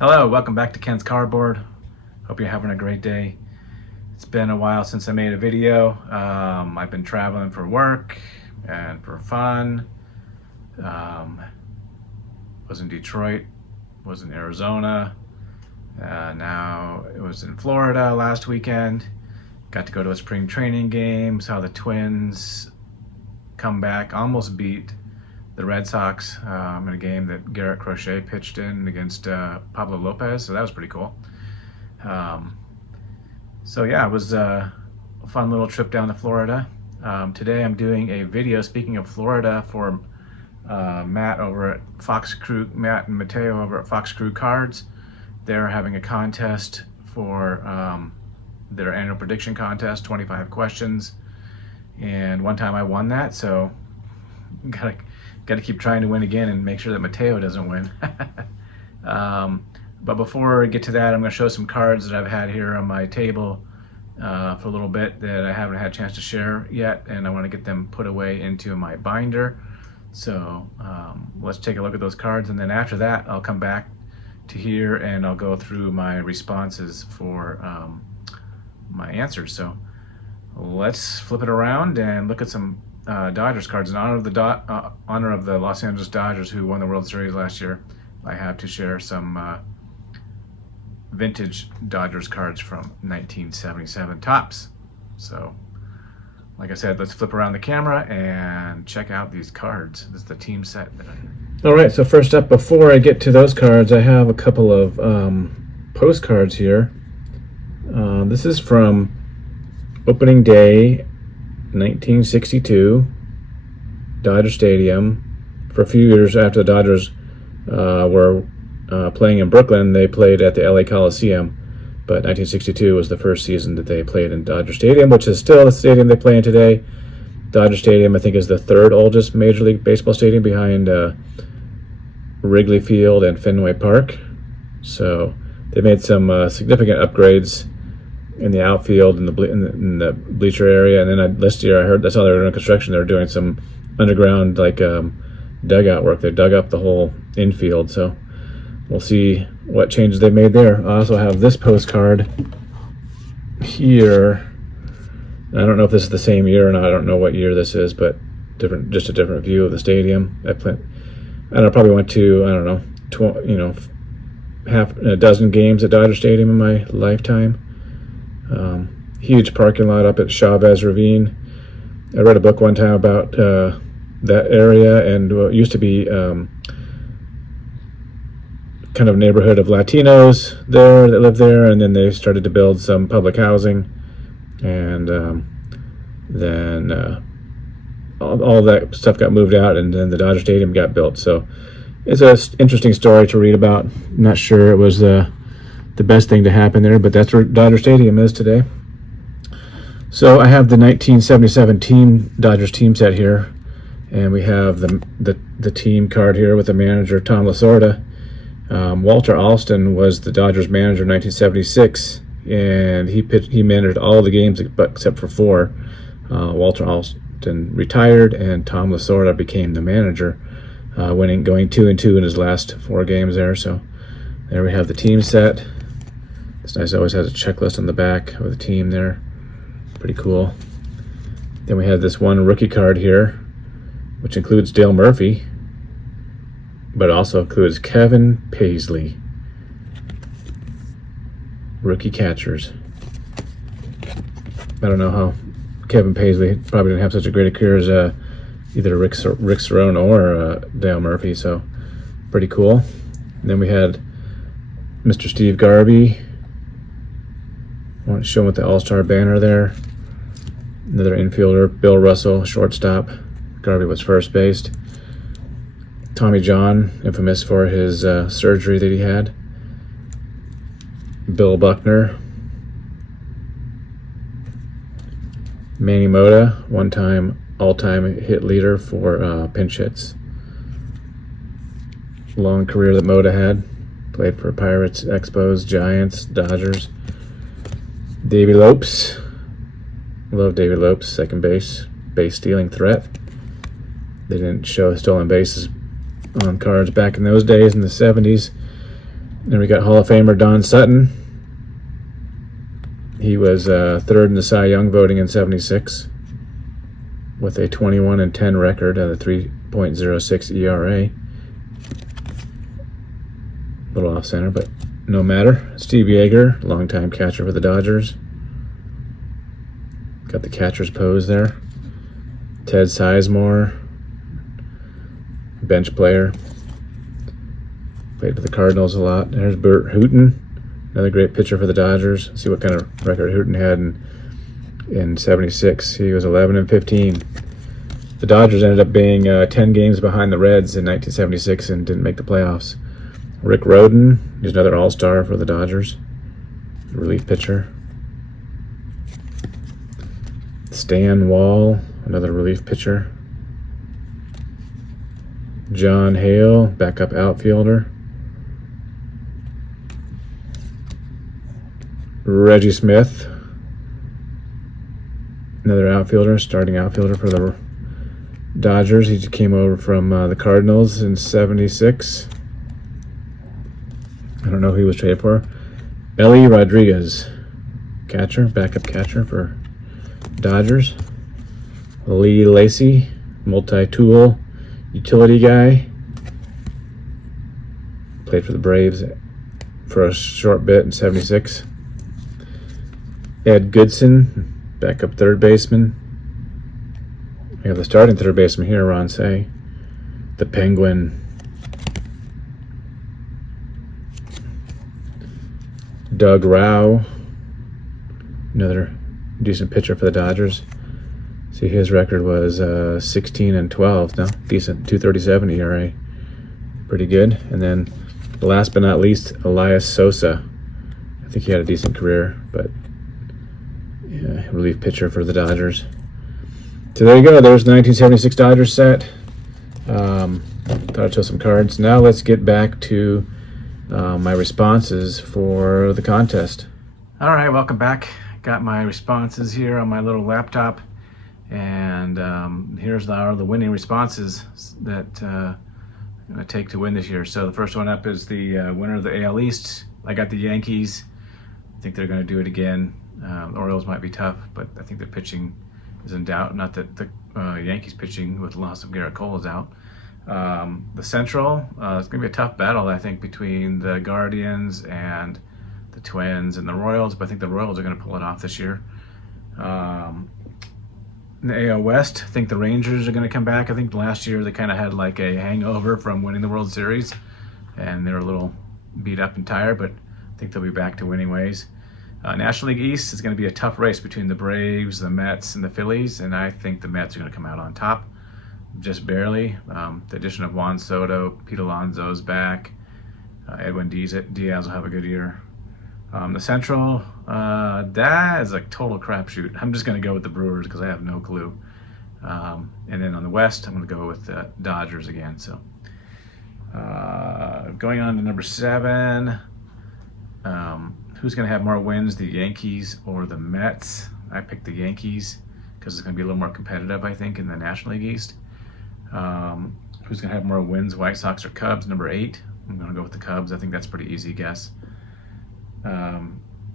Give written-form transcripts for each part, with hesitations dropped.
Hello, welcome back to Ken's Cardboard. Hope you're having a great day. It's been a while since I made a video. I've been traveling for work and for fun. Was in Detroit, was in Arizona. Now it was in Florida last weekend. Got to go to a spring training game, saw the Twins come back, almost beat the Red Sox in a game that Garrett Crochet pitched in against Pablo Lopez, so that was pretty cool. So yeah, it was a fun little trip down to Florida. Today I'm doing a video, speaking of Florida, for Matt over at Crue, Matt and Mateo over at Crue Cards. They're having a contest for their annual prediction contest, 25 questions. And one time I won that, so gotta keep trying to win again and make sure that Mateo doesn't win. But before I get to that, I'm going to show some cards that I've had here on my table for a little bit that I haven't had a chance to share yet, and I want to get them put away into my binder. So let's take a look at those cards, and then after that I'll come back to here and I'll go through my responses for my answers. So let's flip it around and look at some Dodgers cards. In honor of the Los Angeles Dodgers, who won the World Series last year, I have to share some vintage Dodgers cards from 1977 Topps. So like I said, let's flip around the camera and check out these cards. This is the team set that All right, so first up, before I get to those cards, I have a couple of postcards here. This is from opening day 1962, Dodger Stadium. For a few years after the Dodgers were playing in Brooklyn, they played at the LA Coliseum, but 1962 was the first season that they played in Dodger Stadium, which is still the stadium they play in today. Dodger Stadium, I think, is the third oldest Major League Baseball stadium behind Wrigley Field and Fenway Park. So they made some significant upgrades in the outfield, in the bleacher area, and then this year I saw they were doing construction. They were doing some underground dugout work. They dug up the whole infield, so we'll see what changes they made there. I also have this postcard here. I don't know if this is the same year or not. I don't know what year this is, but just a different view of the stadium. I probably went to, half a dozen games at Dodger Stadium in my lifetime. Huge parking lot up at Chavez Ravine. I read a book one time about that area, and what used to be kind of neighborhood of Latinos there that lived there, and then they started to build some public housing, and then all that stuff got moved out, and then the Dodger Stadium got built. So it's an interesting story to read about. I'm not sure it was the best thing to happen there, but that's where Dodger Stadium is today. So I have the 1977 Dodgers team set here, and we have the team card here with the manager, Tom Lasorda. Walter Alston was the Dodgers manager in 1976, and he managed all the games except for 4. Walter Alston retired, and Tom Lasorda became the manager, going 2-2 in his last 4 games there. So there we have the team set. It's nice. It always has a checklist on the back of the team there. Pretty cool. Then we have this one rookie card here, which includes Dale Murphy, but also includes Kevin Paisley. Rookie catchers. I don't know how Kevin Paisley probably didn't have such a great career as either Rick Cerone or Dale Murphy, so pretty cool. And then we had Mr. Steve Garvey. I want to show him with the All-Star banner there. Another infielder, Bill Russell, shortstop. Garvey was first base. Tommy John, infamous for his surgery that he had. Bill Buckner. Manny Mota, one-time all-time hit leader for pinch hits. Long career that Mota had. Played for Pirates, Expos, Giants, Dodgers. Davey Lopes. Love Davey Lopes, second base stealing threat. They didn't show stolen bases on cards back in those days in the 70s. Then we got Hall of Famer Don Sutton. He was third in the Cy Young voting in '76 with a 21-10 record at a 3.06 ERA. A little off center, but no matter. Steve Yeager, longtime catcher for the Dodgers. Got the catcher's pose there. Ted Sizemore, bench player. Played for the Cardinals a lot. There's Bert Hooton, another great pitcher for the Dodgers. Let's see what kind of record Hooton had in '76. He was 11-15. The Dodgers ended up being 10 games behind the Reds in 1976 and didn't make the playoffs. Rick Rhoden, he's another all-star for the Dodgers, relief pitcher. Stan Wall, another relief pitcher. John Hale, backup outfielder. Reggie Smith, another outfielder, starting outfielder for the Dodgers. He came over from the Cardinals in '76. I don't know who he was traded for. Ellie Rodriguez, catcher, backup catcher for Dodgers. Lee Lacy, multi-tool utility guy. Played for the Braves for a short bit in '76. Ed Goodson, backup third baseman. We have the starting third baseman here, Ron Say. The Penguin. Doug Rauh, another decent pitcher for the Dodgers. See, his record was 16-12. No, decent, 2.37 ERA. Pretty good. And then, last but not least, Elias Sosa. I think he had a decent career, but yeah, relief pitcher for the Dodgers. So there you go. There's the 1976 Dodgers set. Thought I'd show some cards. Now let's get back to my responses for the contest. All right, welcome back. Got my responses here on my little laptop, and here's the winning responses that I'm going to take to win this year. So the first one up is the winner of the AL East. I got the Yankees. I think they're going to do it again. The Orioles might be tough, but I think their pitching is in doubt. Not that the Yankees pitching with the loss of Garrett Cole is out. The Central, it's going to be a tough battle, I think, between the Guardians and the Twins and the Royals, but I think the Royals are going to pull it off this year. In the AL West, I think the Rangers are going to come back. I think last year they kind of had like a hangover from winning the World Series, and they're a little beat up and tired, but I think they'll be back to winning ways. National League East is going to be a tough race between the Braves, the Mets, and the Phillies, and I think the Mets are going to come out on top, just barely. The addition of Juan Soto, Pete Alonso's back. Edwin Diaz will have a good year. The Central, that is a total crapshoot. I'm just going to go with the Brewers because I have no clue. And then on the West, I'm going to go with the Dodgers again. So going on to number 7. Who's going to have more wins, the Yankees or the Mets? I picked the Yankees because it's going to be a little more competitive, I think, in the National League East. Who's going to have more wins, White Sox or Cubs? Number 8. I'm going to go with the Cubs. I think that's a pretty easy guess.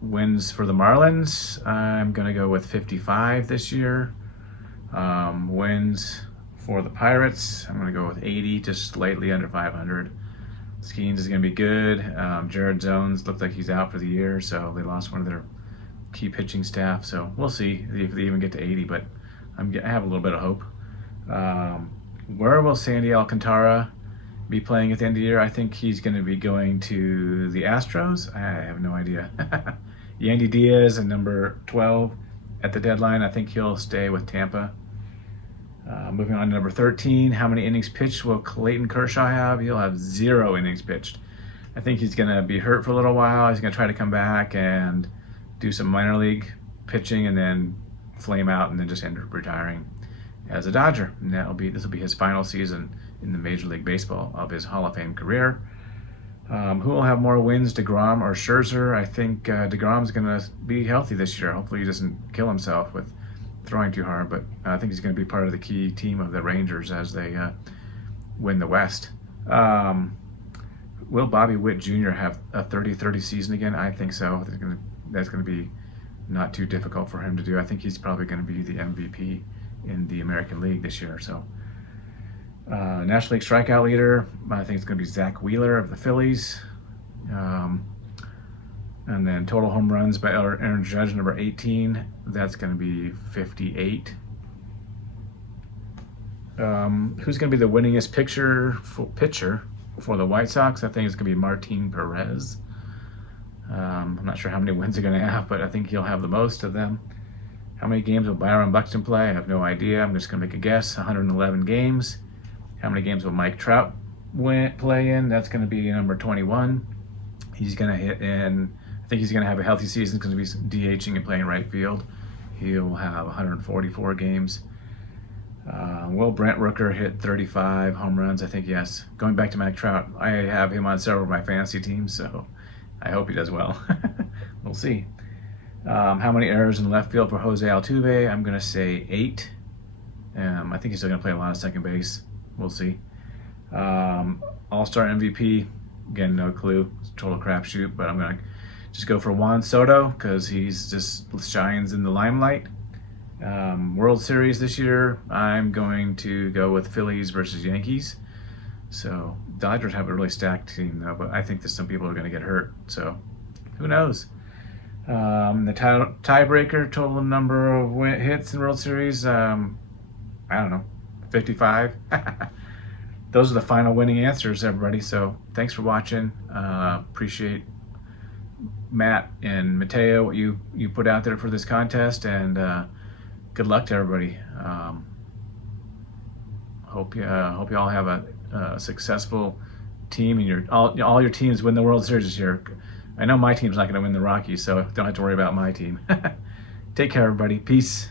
Wins for the Marlins, I'm going to go with 55 this year. Wins for the Pirates, I'm going to go with 80, just slightly under 500. Skeens is going to be good. Jared Jones looked like he's out for the year, so they lost one of their key pitching staff. So we'll see if they even get to 80, but I have a little bit of hope. Where will Sandy Alcantara be playing at the end of the year? I think he's going to be going to the Astros. I have no idea. Yandy Diaz and number 12 at the deadline. I think he'll stay with Tampa. Moving on to number 13, how many innings pitched will Clayton Kershaw have? He'll have 0 innings pitched. I think he's going to be hurt for a little while. He's going to try to come back and do some minor league pitching and then flame out and then just end up retiring as a Dodger. And this will be his final season in the Major League Baseball of his Hall of Fame career. Who will have more wins, DeGrom or Scherzer? I think DeGrom's going to be healthy this year. Hopefully he doesn't kill himself with throwing too hard, but I think he's going to be part of the key team of the Rangers as they win the West. Will Bobby Witt Jr. have a 30-30 season again? I think so. That's going to be not too difficult for him to do. I think he's probably going to be the MVP in the American League this year. So, National League strikeout leader, I think it's going to be Zach Wheeler of the Phillies. And then total home runs by Aaron Judge, number 18. That's going to be 58. Who's going to be the winningest pitcher for the White Sox? I think it's going to be Martin Perez. I'm not sure how many wins they're going to have, but I think he'll have the most of them. How many games will Byron Buxton play? I have no idea. I'm just going to make a guess. 111 games. How many games will Mike Trout play in? That's going to be number 21. He's going to hit in, I think he's going to have a healthy season because he's DHing and playing right field. He'll have 144 games. Will Brent Rooker hit 35 home runs? I think yes. Going back to Mike Trout, I have him on several of my fantasy teams, so I hope he does well. We'll see. How many errors in left field for Jose Altuve? I'm going to say 8. I think he's still going to play a lot of second base. We'll see. All-Star MVP, again, no clue. It's a total crapshoot, but I'm going to just go for Juan Soto because he's just shines in the limelight. World Series this year, I'm going to go with Phillies versus Yankees. So Dodgers have a really stacked team though, but I think that some people are going to get hurt. So who knows? The tiebreaker, total number of hits in World Series, I don't know, 55. Those are the final winning answers, everybody. So thanks for watching. Appreciate Matt and Mateo, what you put out there for this contest, and good luck to everybody. Hope you all have a successful team, and all your teams win the World Series this year. I know my team's not going to win the Rockies, so don't have to worry about my team. Take care, everybody. Peace.